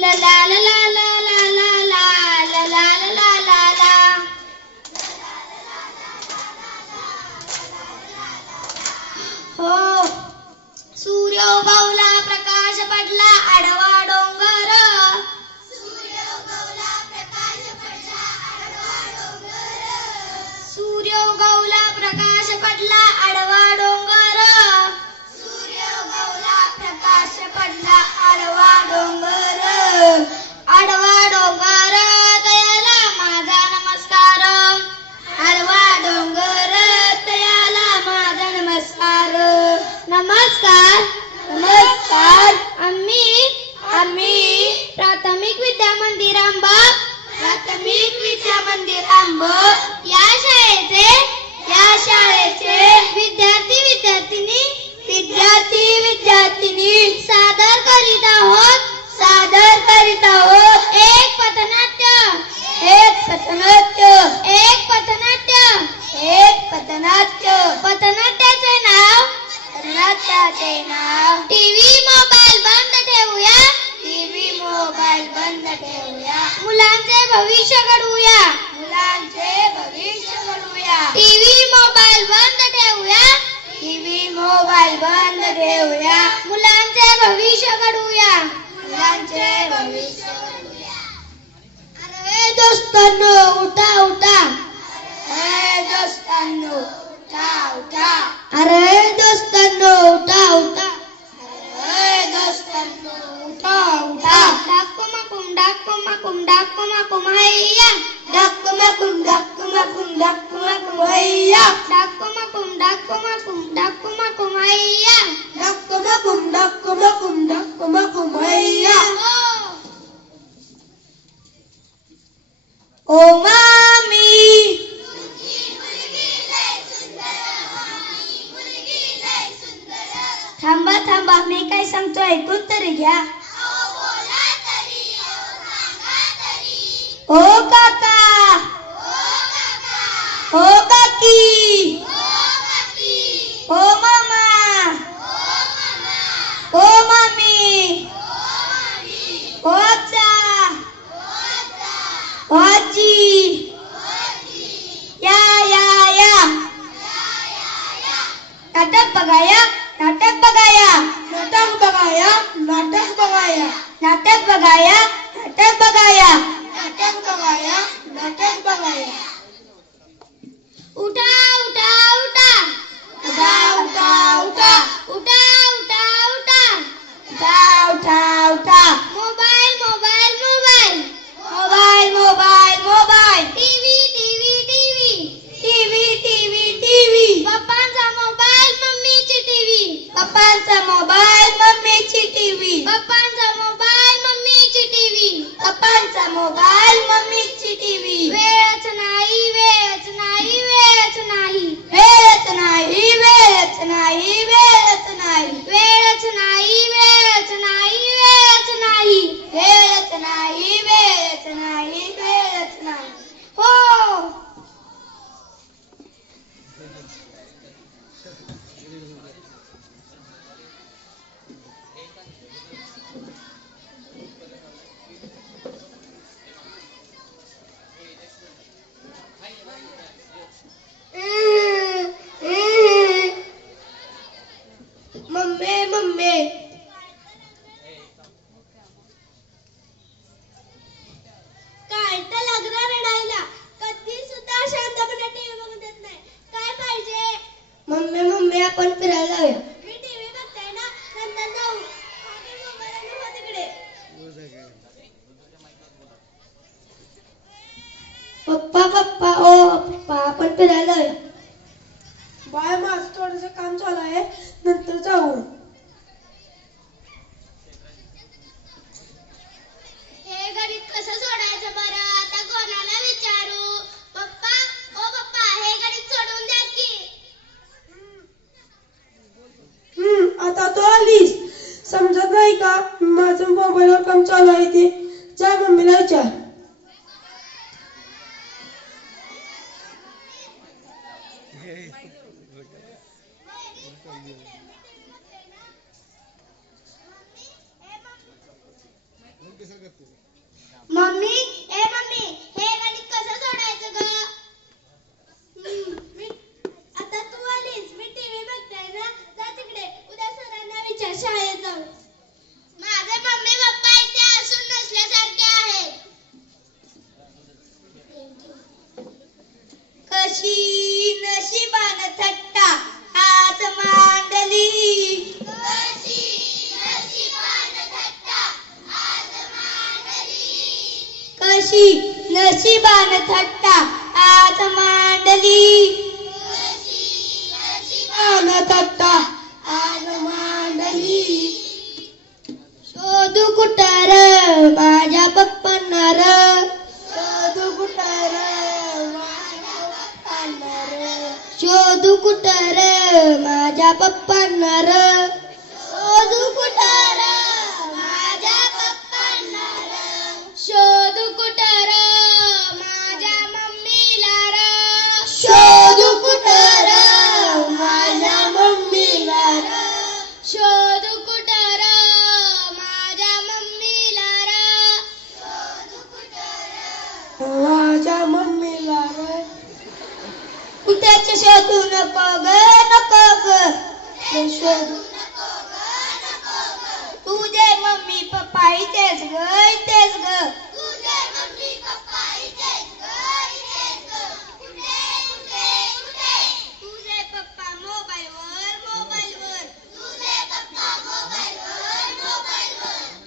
ला ला ला ला ला ला ला ला ला ला ला ला ला. हो सूर्य उगवला प्रकाश पडला आडवा डोंगर. सूर्य उगवला प्रकाश पडला आडवा डोंगर. सूर्य उगवला प्रकाश पडला आडवा डोंगर. सूर्य उगवला प्रकाश पडला आडवा डोंगर. आडवा डोंगर तयाला माझा नमस्कार. आडवा डोंगर तयाला माझा नमस्कार. नमस्कार नमस्कार. आम्ही प्राथमिक विद्या मंदिर आंबा या शाळेचे विद्यार्थी विद्यार्थिनी सादर करीत आहोत एक पथनाट्य. पथनाट्याचे नाव टीव्ही मोबाईल बंद ठेवूया. मुलांचे भविष्य घडवूया. टीव्ही मोबाईल बंद ठेवूया. मुलांचे भविष्य घडवूया. अरे दोस्तांनो उठा उठा. अरे दोस्तांनो उठा उठा. डाकुमाकुम हैया. डाकुमाकुम हैया. ओ मामी थांबा मी काय सांगतो ऐकून तरी घ्या. ओ काका. ओ काकी. ओ मामा. ओ मामी. ओ आजा. ओ आजी. या नाटक बघाया. उठा उठा उठा. मोबाईल. टीव्ही. पप्पांचा मोबाईल मम्मीची टीव्ही. वेळच नाही. हो मम्मी काय तर लागणार रडायला. कधी सुद्धा शांतपणे टीव्ही बघू देत नाही. काय पाहिजे? मम्मी आपण फिरायला जाऊया. मी टीव्ही बघताय ना नंतर जाऊ. मोबाईल तिकडे. पप्पा आपण फिरायला जाऊया. बाय माझं थोडंसं काम चालू आहे नंतर जाऊ. हे गणित कसं सोडायचं बरं? आता कोणाला विचारू? पप्पा हे गणित सोडवून द्या की. आता तू आलीस समजत नाही का? माझं मोबाईलवर काम चालू आहे ते. जा मम्मीला विचार. मम्मी ए मम्मी हे गणित कसं सोडायचं ग? आता तू आलीस मी टीव्ही बघताय ना जा तिकडे उद्या सरांना विचार शाळेत जाऊन. माझे मम्मी पप्पा इथे असून नसल्यासारखे आहेत. कशी नशिबान थट्टा आज मांडली. कशी नशिबान थट्टा आज मांडली. थट्टा आज मांडली. शोधू कुठार माझ्या पप्पांना र. शोधू कुठार माझ्या पप्पांना र. शोधू कुठार माझ्या पप्पांना र. शोधू कुठार माझ्या पप्पांना र. शोधू कुठार माझ्या मम्मीला र. शोधू कुठार माझ्या मम्मीला र. शोधू कुठार माझ्या मम्मीला र. माझ्या मम्मीला र. कुठेच शोधू नको ग नको ग. शोधू तुझे मम्मी पप्पा इथेच ग इथेच ग. तुझे पप्पा मोबाईलवर मोबाईलवर.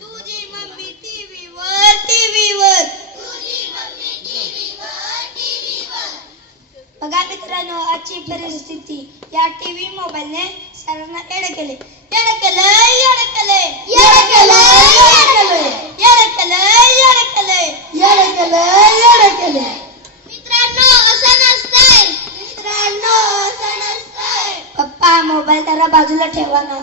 तुझी मम्मी टीव्हीवर टीव्हीवर. बघा मित्रांनो आजची परिस्थिती या टीव्ही मोबाईलने सरांना येडं केले. येडं केलं येडं केलंय. येडं केलं येडं केलंय. येडं केलं येडं केलंय. येडं केलं येडं केलंय. मित्रांनो असं नसतंय. मित्रांनो असं नसतंय. पप्पा मोबाईल जरा बाजूला ठेवा ना.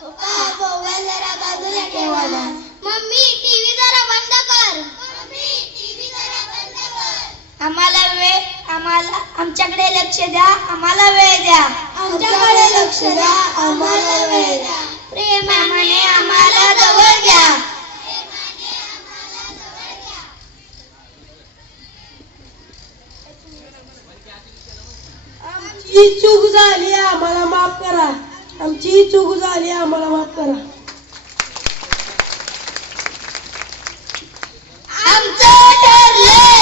पप्पा मोबाईल जरा बाजूला ठेवा ना. मम्मी टीव्ही जरा बंद कर. मम्मी टीव्ही जरा बंद कर. आम्हाला आमच्याकडे लक्ष द्या. आम्हाला वेळ द्या. आमच्याकडे लक्ष द्या. आम्हाला वेळ द्या. प्रेमाने आम्हाला जवळ घ्या. आमची चूक झाली आम्हाला माफ करा. आमची चूक झाली आम्हाला माफ करा. आमचं ठरलंय.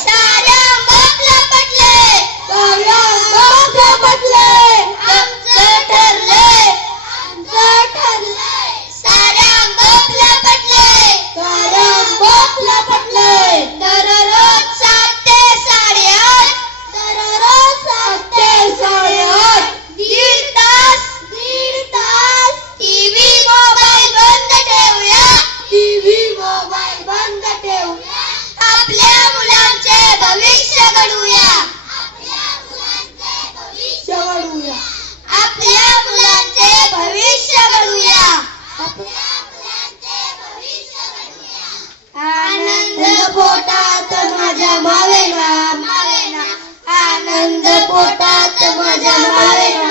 साऱ्या बापला पटलंय. साऱ्या बापला पटलंय. आमचं ठरलंय. साऱ्या बापला पटलंय. साऱ्या बापला पटलंय. दररोज 7 ते 8:30. दररोज 7 ते 8:30. दीड तास टीव्ही मोबाईल बंद ठेवूया. टीव्ही मोबाईल बंद ठेवूया. आपल्या मुलांचे भविष्य घडवूया. शेवडूया. आपल्या मुलांचे भविष्य घडवूया. आनंद पोटात माझ्या मावेना. आनंद पोटात माझ्या मावेना.